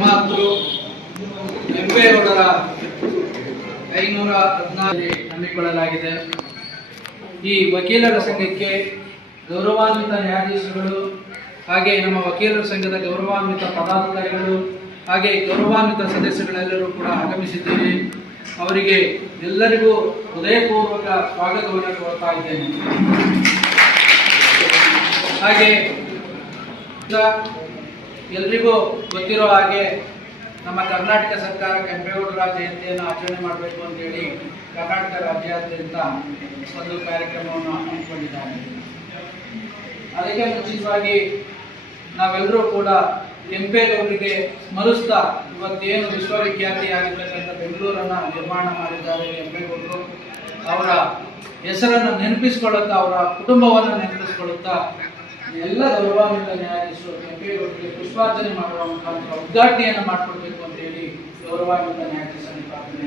ನಿರ್ಮಾತೃ ಕೆಂಪೇಗೌಡರ ಐನೂರ ಹದಿನಾರು ಹಮ್ಮಿಕೊಳ್ಳಲಾಗಿದೆ. ಈ ವಕೀಲರ ಸಂಘಕ್ಕೆ ಗೌರವಾನ್ವಿತ ನ್ಯಾಯಾಧೀಶರುಗಳು, ಹಾಗೆ ನಮ್ಮ ವಕೀಲರ ಸಂಘದ ಗೌರವಾನ್ವಿತ ಪದಾಧಿಕಾರಿಗಳು, ಹಾಗೆ ಗೌರವಾನ್ವಿತ ಸದಸ್ಯಗಳೆಲ್ಲರೂ ಕೂಡ ಆಗಮಿಸಿದ್ದೇನೆ ಅವರಿಗೆ ಎಲ್ಲರಿಗೂ ಹೃದಯಪೂರ್ವಕ ಸ್ವಾಗತವನ್ನು ಕೊಡ್ತಾ ಇದ್ದೇನೆ. ಹಾಗೆ ಎಲ್ರಿಗೂ ಗೊತ್ತಿರೋ ಹಾಗೆ ನಮ್ಮ ಕರ್ನಾಟಕ ಸರ್ಕಾರ ಕೆಂಪೇಗೌಡರ ಜಯಂತಿಯನ್ನು ಆಚರಣೆ ಮಾಡಬೇಕು ಅಂತೇಳಿ ಕರ್ನಾಟಕ ರಾಜ್ಯಾದ್ಯಂತ ಒಂದು ಕಾರ್ಯಕ್ರಮವನ್ನು ಹಮ್ಮಿಕೊಂಡಿದ್ದಾರೆ. ಅದಕ್ಕೆ ಮುಂಚಿತವಾಗಿ ನಾವೆಲ್ಲರೂ ಕೂಡ ಕೆಂಪೇಗೌಡರಿಗೆ ಸ್ಮರಿಸ್ತಾ ಇವತ್ತೇನು ವಿಶ್ವವಿಖ್ಯಾತಿ ಬೆಂಗಳೂರನ್ನು ಬೆಂಗಳೂರನ್ನ ನಿರ್ಮಾಣ ಮಾಡಿದ್ದಾರೆ ಕೆಂಪೇಗೌಡರು. ಅವರ ಹೆಸರನ್ನು ನೆನಪಿಸ್ಕೊಳ್ಳುತ್ತಾ, ಅವರ ಕುಟುಂಬವನ್ನು ನೆನಪಿಸ್ಕೊಳ್ಳುತ್ತಾ ಎಲ್ಲ ಗೌರವಾನ್ವಿತ ನ್ಯಾಯಾಧೀಶರು ಕೆಂಪೇಗೌಡರಿಗೆ ಪುಷ್ಪಾರ್ಚನೆ ಮಾಡುವ ಮುಖಾಂತರ ಉದ್ಘಾಟನೆಯನ್ನು ಮಾಡಿಕೊಡ್ಬೇಕು ಅಂತ ಹೇಳಿ ಗೌರವಾನ್ವಿತ ನ್ಯಾಯಾಧೀಶ ಪ್ರಾರ್ಥನೆ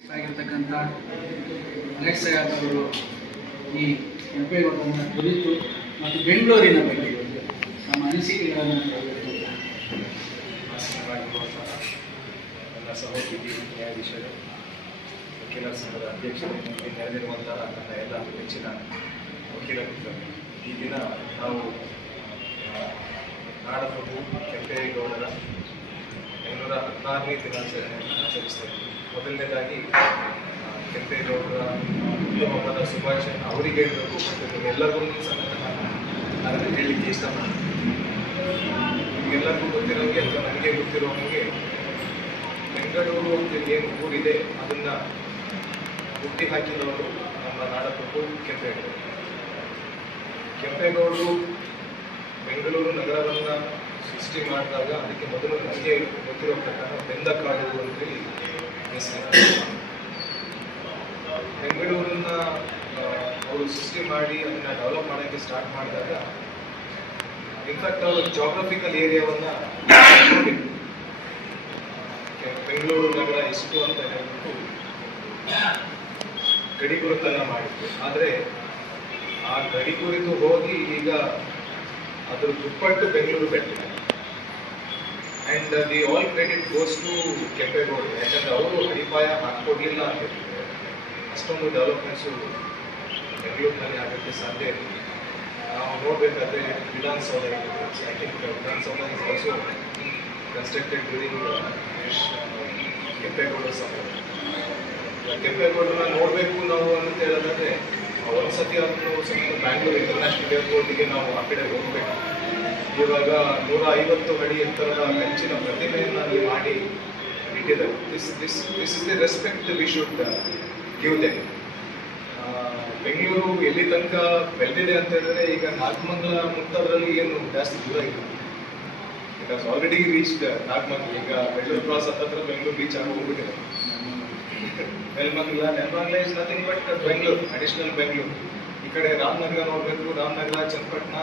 ಆಗಿರ್ತಕ್ಕಂಥ ಅಲೆಕ್ಸ್ ಅವರು ಈ ಕೆಂಪೇಗೌಡರನ್ನ ಕುರಿತು ಮತ್ತು ಬೆಂಗಳೂರಿನ ಬಗ್ಗೆ ನಮ್ಮ ಅನಿಸಿಕೆಗಳನ್ನು ನನ್ನ ಸಹೋದ್ಯೋಗಿ ವಕೀಲರ ಸಂಘದ ಅಧ್ಯಕ್ಷರು ಇಲ್ಲಿ ನೆರೆದಿರುವಂತಹ ನನ್ನ ಎಲ್ಲ ನೆಚ್ಚಿನ ವಕೀಲ ಈ ದಿನ ನಾವು ನಾಡಪ್ರಭು ಕೆಂಪೇಗೌಡರ ಐನೂರ ಹದಿನಾರನೇ ದಿನಾಚರಣೆಯನ್ನು ಆಚರಿಸ್ತೇವೆ. ಮೊದಲನೇದಾಗಿ ಆ, ಕೆಂಪೇಗೌಡರ ಸುಭಾಷ್ ಅವರಿಗೆ ಹೇಳಬೇಕು ಮತ್ತು ನಿಮ್ಮೆಲ್ಲರಿಗೂ ಸಮೇತ ನಾನು ಹೇಳಲಿಕ್ಕೆ ಇಷ್ಟಪಡ್ತೀನಿ ನಿಮಗೆಲ್ಲರಿಗೂ ಗೊತ್ತಿರೋಂಗೆ ಅಥವಾ ನನಗೆ ಗೊತ್ತಿರೋ ಹಾಗೆ, ಬೆಂಗಳೂರು ಅಂತ ಏನು ಊರಿದೆ, ಅದನ್ನ ಹುಟ್ಟಿ ಹಾಕಿದವರು ನಮ್ಮ ನಾಡಪ್ರಭು ಕೆಂಪೇಗೌಡರು ಕೆಂಪೇಗೌಡರು ಬೆಂಗಳೂರು ನಗರವನ್ನ ಸೃಷ್ಟಿ ಮಾಡಿದಾಗ ಅದಕ್ಕೆ ಮೊದಲು ನನಗೆ ಗೊತ್ತಿರೋ ಪ್ರಕಾರ ಬೆಂದ ಕಾಡು ಅಂತ ಹೇಳಿ ಹೆಸರು ಬೆಂಗಳೂರನ್ನ ಆ, ಅವರು ಸೃಷ್ಟಿ ಮಾಡಿ ಅದನ್ನ ಡೆವಲಪ್ ಮಾಡೋಕ್ಕೆ ಸ್ಟಾರ್ಟ್ ಮಾಡಿದಾಗ ಇನ್ಫ್ಯಾಕ್ಟ್ ಅವರು ಜಾಗ್ರಫಿಕಲ್ ಏರಿಯಾವನ್ನ ಬೆಂಗಳೂರು ನಗರ ಎಷ್ಟು ಅಂತ ಹೇಳ್ಬಿಟ್ಟು ಗಡಿ ಗುರುತನ್ನ ಮಾಡಿದ್ರು ಆದರೆ ಆ ಗಡಿ ಕುರಿತು ಹೋಗಿ ಈಗ ಅದ್ರ ದುಪ್ಪಟ್ಟು Bengaluru ಬೆಟ್ಟಿದೆ and the all credit goes to Kempegowda. ಯಾಕಂದ್ರೆ ಅವರು ಅಡಿಪಾಯ ಹಾಕ್ಕೊಡ್ಲಿಲ್ಲ ಅಂತ ಅಷ್ಟೊಂದು ಡೆವಲಪ್ಮೆಂಟ್ಸು ಬೆಂಗಳೂರಿನಲ್ಲಿ ಆಗೋಕ್ಕೆ ಸಾಧ್ಯ ಇಲ್ಲ ನಾವು ನೋಡಬೇಕಾದ್ರೆ Vidhana Soudha think Vidhana Soudha is also constructed during Kempegowda ಸಮಯ ಕೆಂಪೇಗೌಡರನ್ನ ನೋಡಬೇಕು ನಾವು ಅಂತ ಹೇಳೋದಾದ್ರೆ ಒಂದ್ಸತಿ ಅದನ್ನು ಸಮೇತ ಬ್ಯಾಂಗ್ಳೂರ್ ಇಂಟರ್ನ್ಯಾಷನಲ್ ಏರ್ಪೋರ್ಟಿಗೆ ನಾವು ಆ ಕಡೆ ಹೋಗಬೇಕು ಇವಾಗ ನೂರ ಐವತ್ತು ಅಡಿ ಎತ್ತರದ ಹೆಚ್ಚಿನ ಪ್ರತಿಮೆಯನ್ನು ಅಲ್ಲಿ ಮಾಡಿ ಇಟ್ಟಿದ್ದಾರೆ this this this is the respect we should give them Bengaluru ಎಲ್ಲಿ ತನಕ ಬೆಳೆದಿದೆ ಅಂತ ಹೇಳಿದ್ರೆ ಈಗ ನಾಗಮಂಗಲ ಮುಂತಾದ್ರಲ್ಲಿ ಏನು ಜಾಸ್ತಿ ದೂರ ಇಲ್ಲ. Because already reached Nagamangala. ಈಗ ಬೆಂಗಳೂರು ಕ್ರಾಸ್ ಹತ್ತತ್ರ ಬೆಂಗಳೂರು ರೀಚ್ ಆಗಿ ಹೋಗ್ಬಿಟ್ಟಿದೆ. Nelamangala. Nelamangala is nothing but Bengaluru additional Bengaluru ಈ ಕಡೆ ರಾಮನಗರ ನೋಡಬೇಕು. ರಾಮನಗರ, ಚನ್ನಪಟ್ಟಣ.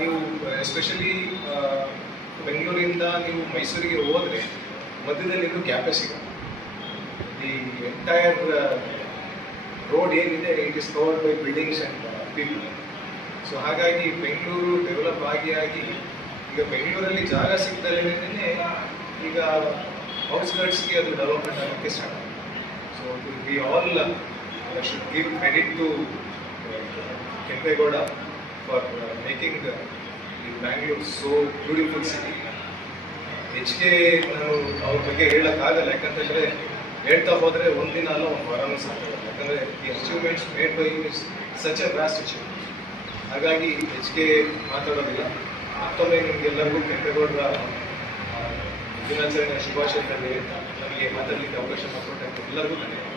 ನೀವು ಎಸ್ಪೆಷಲಿ ಬೆಂಗಳೂರಿಂದ ನೀವು ಮೈಸೂರಿಗೆ ಹೋದ್ರೆ ಮಧ್ಯದಲ್ಲಿ ಇದು ಕ್ಯಾಪೆ ಸಿಗಲ್ಲ ದಿ ಎಂಟೈರ್ ರೋಡ್ ಏನಿದೆ it is covered by buildings and people so ಹಾಗಾಗಿ ಬೆಂಗಳೂರು ಡೆವಲಪ್ ಆಗಿ ಆಗಿ, ಈಗ ಬೆಂಗಳೂರಲ್ಲಿ ಜಾಗ ಸಿಗ್ದಲೇ ಈಗ ಔಟ್ಸ್ಕರ್ಟ್ಸ್ಗೆ ಅದು ಡೆವಲಪ್ಮೆಂಟ್ ಆಗೋಕ್ಕೆ start so we all should give credit to Kempegowda for making Bangalore so beautiful city ಹೆಚ್ಚಿಗೆ ನಾನು ಅವ್ರ ಬಗ್ಗೆ ಹೇಳೋಕ್ಕಾಗಲ್ಲ, ಯಾಕಂತಂದರೆ ಹೇಳ್ತಾ ಹೋದರೆ ಒಂದಿನ ಅಲ್ಲ, ಒಂದು ವಾರನೂ ಸಾಕಾಗಲ್ಲ ಯಾಕಂದರೆ the achievements made by is such a vast achievement ಹಾಗಾಗಿ ಹೆಚ್ಚಿಗೆ ಮಾತಾಡೋದಿಲ್ಲ. ಮತ್ತೊಮ್ಮೆ ನಿಮಗೆಲ್ಲರಿಗೂ ಕೆಂಪೇಗೌಡರ ದಿನಾಚರಣೆಯ ಶುಭಾಶಯಗಳನ್ನು ನಮಗೆ ಮಾತಾಡಲಿಕ್ಕೆ ಅವಕಾಶ ಮಾಡಿಕೊಟ್ಟಂತೆ. ಎಲ್ಲರಿಗೂ ಧನ್ಯವಾದ.